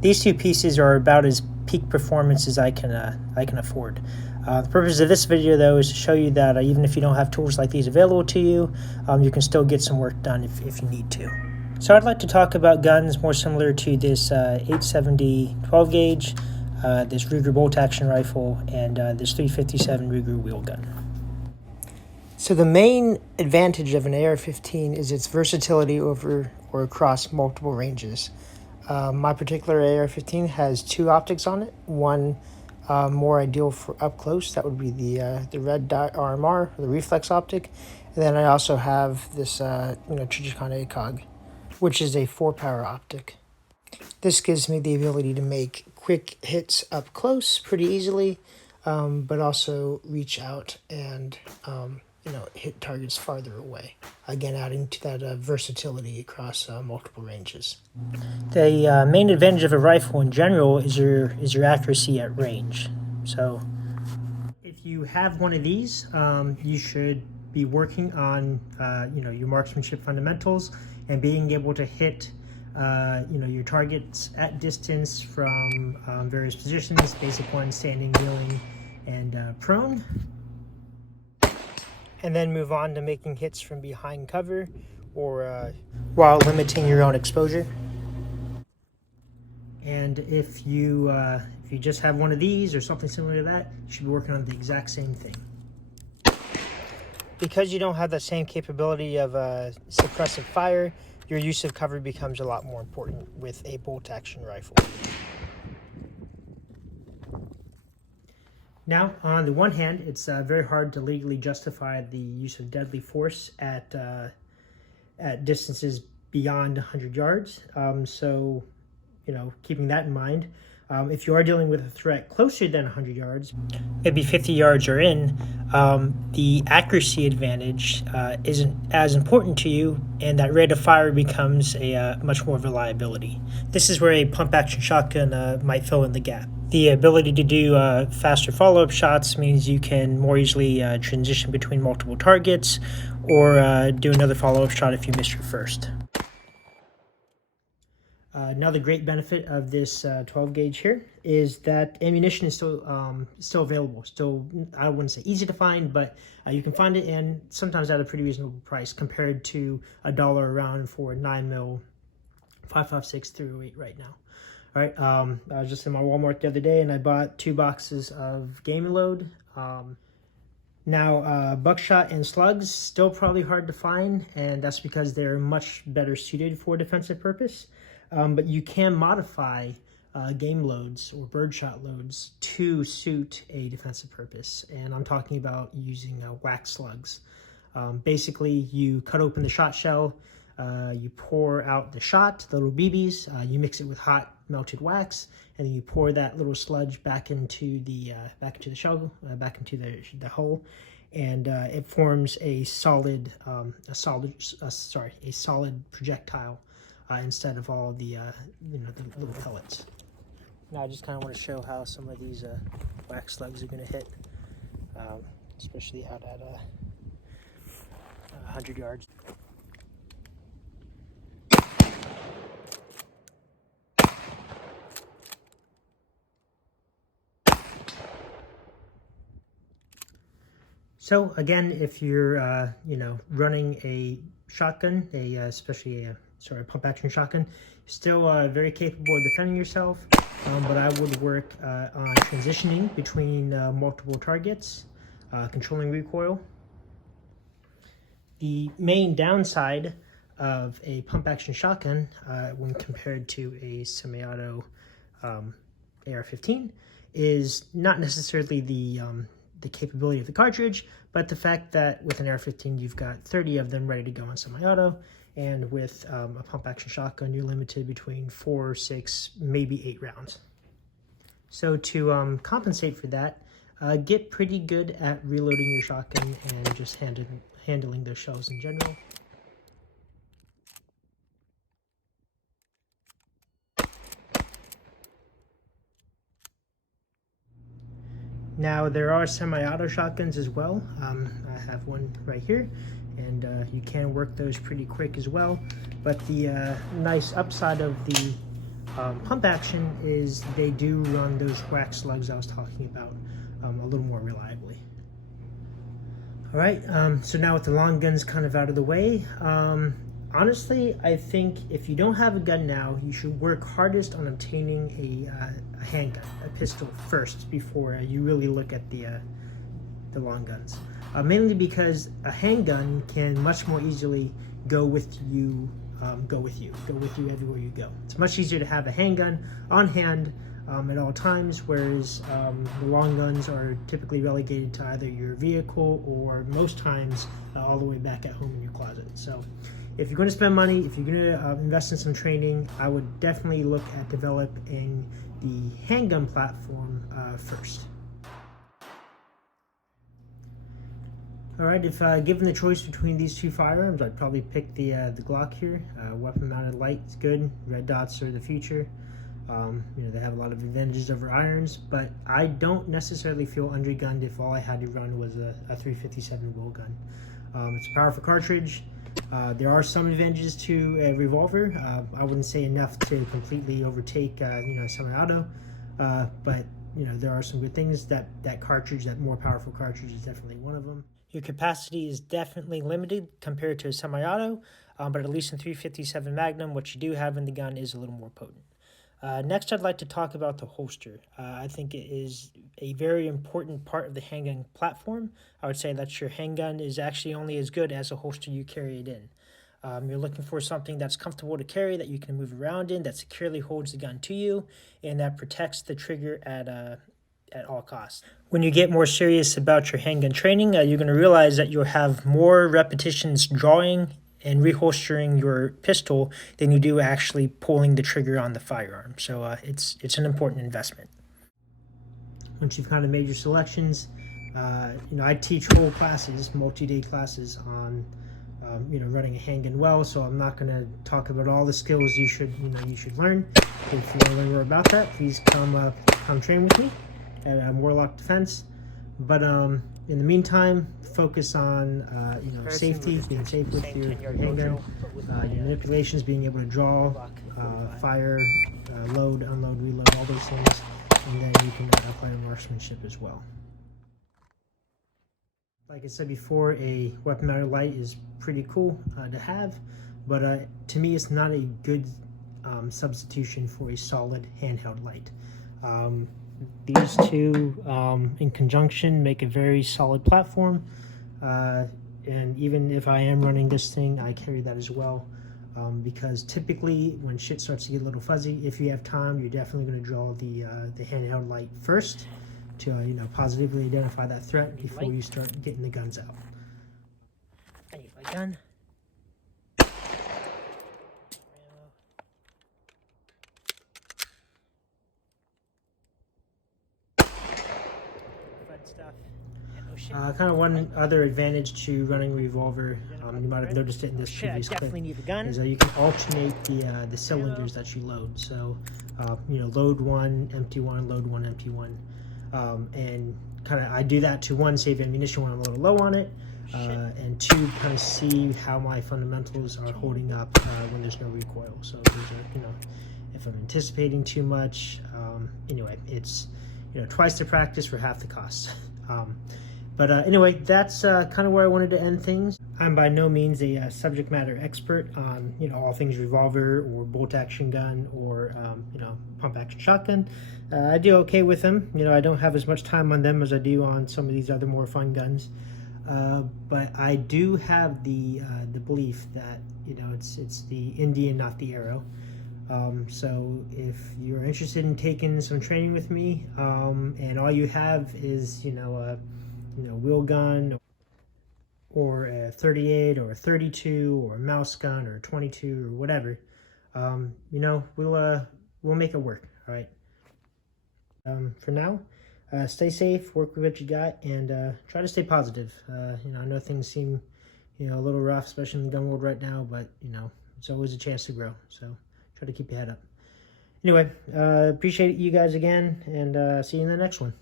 These two pieces are about as peak performance as I can afford. The purpose of this video, though, is to show you that even if you don't have tools like these available to you, you can still get some work done if you need to. So I'd like to talk about guns more similar to this 870 12 gauge, this Ruger bolt action rifle, and this 357 Ruger wheel gun. So the main advantage of an AR-15 is its versatility over or across multiple ranges. My particular AR-15 has two optics on it. One more ideal for up close, that would be the red dot RMR, the reflex optic. And then I also have this Trijicon ACOG, which is a 4-power optic. This gives me the ability to make quick hits up close pretty easily, but also reach out and hit targets farther away. Again, adding to that versatility across multiple ranges. The main advantage of a rifle in general is your accuracy at range. So if you have one of these, you should be working on your marksmanship fundamentals and being able to hit your targets at distance from various positions, basic ones, standing, kneeling, and prone. And then move on to making hits from behind cover or while limiting your own exposure. And if you just have one of these or something similar to that, you should be working on the exact same thing. Because you don't have the same capability of suppressive fire, your use of cover becomes a lot more important with a bolt action rifle. Now, on the one hand, it's very hard to legally justify the use of deadly force at distances beyond 100 yards. So, keeping that in mind, if you are dealing with a threat closer than 100 yards, maybe 50 yards or in, the accuracy advantage isn't as important to you, and that rate of fire becomes a much more of a liability. This is where a pump action shotgun might fill in the gap. The ability to do faster follow-up shots means you can more easily transition between multiple targets or do another follow-up shot if you missed your first. Another great benefit of this 12 gauge here is that ammunition is still available. Still, I wouldn't say easy to find, but you can find it, and sometimes at a pretty reasonable price compared to $1 a round for 9mm 5.56 .308 right now. All right, I was just in my Walmart the other day and I bought 2 boxes of Game Load. Now, buckshot and slugs, still probably hard to find, and that's because they're much better suited for defensive purpose. But you can modify game loads or birdshot loads to suit a defensive purpose, and I'm talking about using wax slugs. Basically, you cut open the shot shell, you pour out the shot, the little BBs, you mix it with hot melted wax, and then you pour that little sludge back into the shell, back into the hull, and it forms a solid projectile instead of all the the little pellets. Now I just kind of want to show how some of these wax slugs are going to hit, especially out at 100 yards. So again, if you're running a shotgun, especially a pump action shotgun, still very capable of defending yourself, but I would work on transitioning between multiple targets, controlling recoil. The main downside of a pump action shotgun when compared to a semi-auto AR-15 is not necessarily the capability of the cartridge, but the fact that with an AR-15 you've got 30 of them ready to go on semi-auto, and with a pump action shotgun you're limited between 4, 6, maybe 8 rounds. So to compensate for that, get pretty good at reloading your shotgun and just handling those shells in general. Now, there are semi-auto shotguns as well. I have one right here, and you can work those pretty quick as well. But the nice upside of the Pump action is they do run those wax slugs I was talking about a little more reliably. All right, so now with the long guns kind of out of the way, honestly, I think if you don't have a gun now, you should work hardest on obtaining a handgun, a pistol first before you really look at the long guns. Mainly because a handgun can much more easily go with you everywhere you go. It's much easier to have a handgun on hand at all times, whereas the long guns are typically relegated to either your vehicle or most times all the way back at home in your closet. So if you're going to spend money, if you're going to invest in some training, I would definitely look at developing the handgun platform first. All right, if given the choice between these two firearms, I'd probably pick the Glock here. Weapon-mounted light is good. Red dots are the future. They have a lot of advantages over irons, but I don't necessarily feel undergunned if all I had to run was a 357 Will gun. It's a powerful cartridge. There are some advantages to a revolver. I wouldn't say enough to completely overtake, semi-auto, but there are some good things. That cartridge, that more powerful cartridge, is definitely one of them. Your capacity is definitely limited compared to a semi-auto, but at least in 357 Magnum, what you do have in the gun is a little more potent. Next, I'd like to talk about the holster. I think it is a very important part of the handgun platform. I would say that your handgun is actually only as good as a holster you carry it in. You're looking for something that's comfortable to carry, that you can move around in, that securely holds the gun to you, and that protects the trigger at all costs. When you get more serious about your handgun training, you're going to realize that you'll have more repetitions drawing and reholstering your pistol than you do actually pulling the trigger on the firearm. So it's an important investment. Once you've kind of made your selections, I teach whole classes, multi-day classes on running a handgun well. So I'm not going to talk about all the skills you should learn. If you want to learn more about that, please come train with me at Warlock Defense. But in the meantime, focus on safety, being safe with your handgun, your manipulations, being able to draw, fire, load, unload, reload, all those things, and then you can apply marksmanship as well. Like I said before, a weapon-mounted light is pretty cool to have, but to me, it's not a good substitution for a solid handheld light. These two in conjunction make a very solid platform, and even if I am running this thing, I carry that as well, because typically when shit starts to get a little fuzzy, if you have time, you're definitely going to draw the handheld light first to positively identify that threat before you start getting the guns out. I need my gun. Stuff. Kind of one other advantage to running a revolver, you might have noticed it in this previous clip, is you can alternate the cylinders that you load. So, load one, empty one, load one, empty one, and kind of I do that to one, save ammunition when I'm a little low on it, and two, kind of see how my fundamentals are holding up when there's no recoil. So there's if I'm anticipating too much, anyway, it's twice the practice for half the cost. But anyway, that's kind of where I wanted to end things. I'm by no means a subject matter expert on all things revolver or bolt action gun or pump action shotgun. I do okay with them. I don't have as much time on them as I do on some of these other more fun guns. But I do have the belief that it's the Indian, not the arrow. So if you're interested in taking some training with me, and all you have is wheel gun or a 38 or a 32 or a mouse gun or a 22 or whatever, we'll make it work. All right. For now, stay safe, work with what you got, and try to stay positive. I know things seem a little rough, especially in the gun world right now, but it's always a chance to grow. So try to keep your head up. Anyway, appreciate you guys again, and see you in the next one.